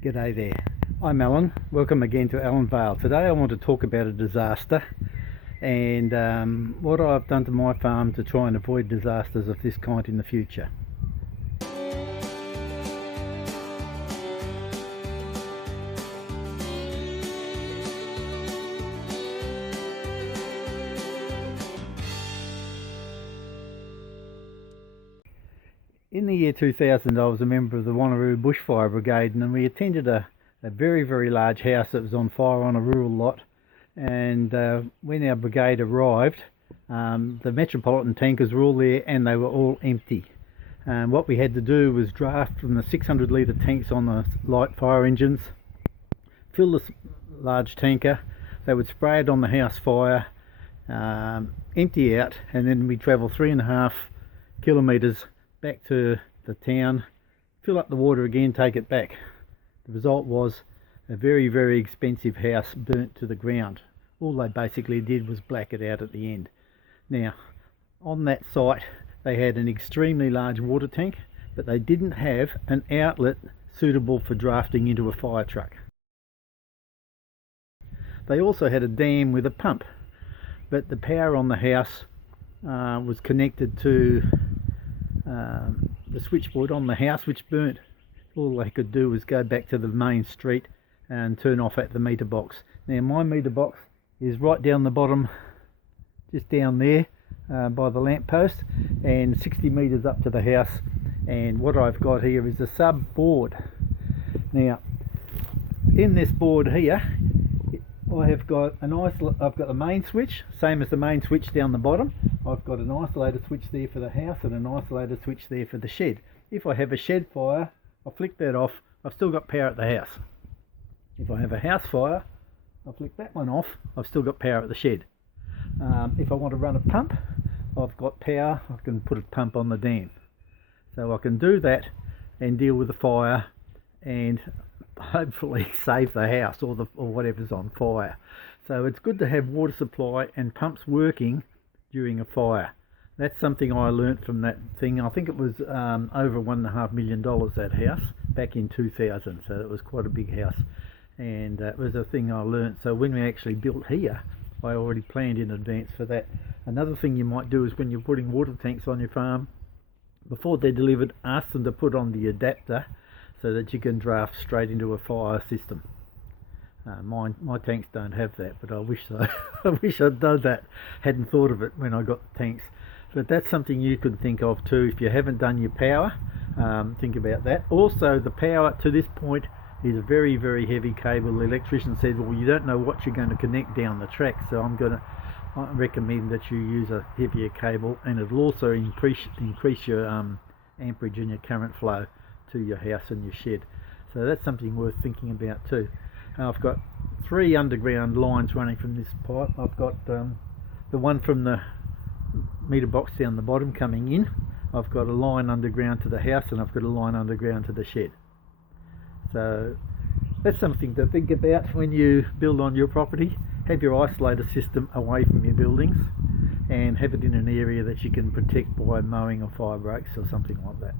G'day there, I'm Alan. Welcome again to Alanvale. Today I want to talk about a disaster and what I've done to my farm to try and avoid disasters of this kind in the future. In the year 2000 I was a member of the Wanneroo Bushfire Brigade, and we attended a very large house that was on fire on a rural lot. And when our brigade arrived, the metropolitan tankers were all there and they were all empty. What we had to do was draft from the 600 litre tanks on the light fire engines, fill this large tanker, they would spray it on the house fire, empty out, and then we'd travel 3.5 kilometres back to the town, fill up the water again, take it back. The result was a very expensive house burnt to the ground. All they basically did was black it out at the end. Now, on that site they had an extremely large water tank, but they didn't have an outlet suitable for drafting into a fire truck. They also had a dam with a pump, but the power on the house was connected to the switchboard on the house, which burnt. All they could do was go back to the main street and turn off at the meter box. Now my meter box is right down the bottom, just down there by the lamp post, and 60 metres up to the house. And what I've got here is a sub board. Now in this board here I have got I've got the main switch, same as the main switch down the bottom. I've got an isolator switch there for the house and an isolator switch there for the shed. If I have a shed fire, I flick that off, I've still got power at the house. If I have a house fire, I flick that one off, I've still got power at the shed. If I want to run a pump, I've got power, I can put a pump on the dam. So I can do that and deal with the fire and hopefully save the house or whatever's on fire. So it's good to have water supply and pumps working during a fire. That's something I learnt from that thing. I think it was over $1.5 million, that house, back in 2000. So it was quite a big house, and it was a thing I learnt. So when we actually built here, I already planned in advance for that. Another thing you might do is when you're putting water tanks on your farm, before they're delivered, ask them to put on the adapter so that you can draft straight into a fire system. My tanks don't have that, but I wish so. I wish I'd done that. Hadn't thought of it when I got the tanks. But that's something you could think of too. If you haven't done your power, think about that. Also, the power to this point is a very heavy cable. The electrician said, well, you don't know what you're going to connect down the track, so I recommend that you use a heavier cable, and it'll also increase your amperage and your current flow to your house and your shed. So that's something worth thinking about too. I've got 3 underground lines running from this pipe. I've got the one from the meter box down the bottom coming in. I've got a line underground to the house, and I've got a line underground to the shed. So that's something to think about when you build on your property. Have your isolator system away from your buildings and have it in an area that you can protect by mowing or fire breaks or something like that.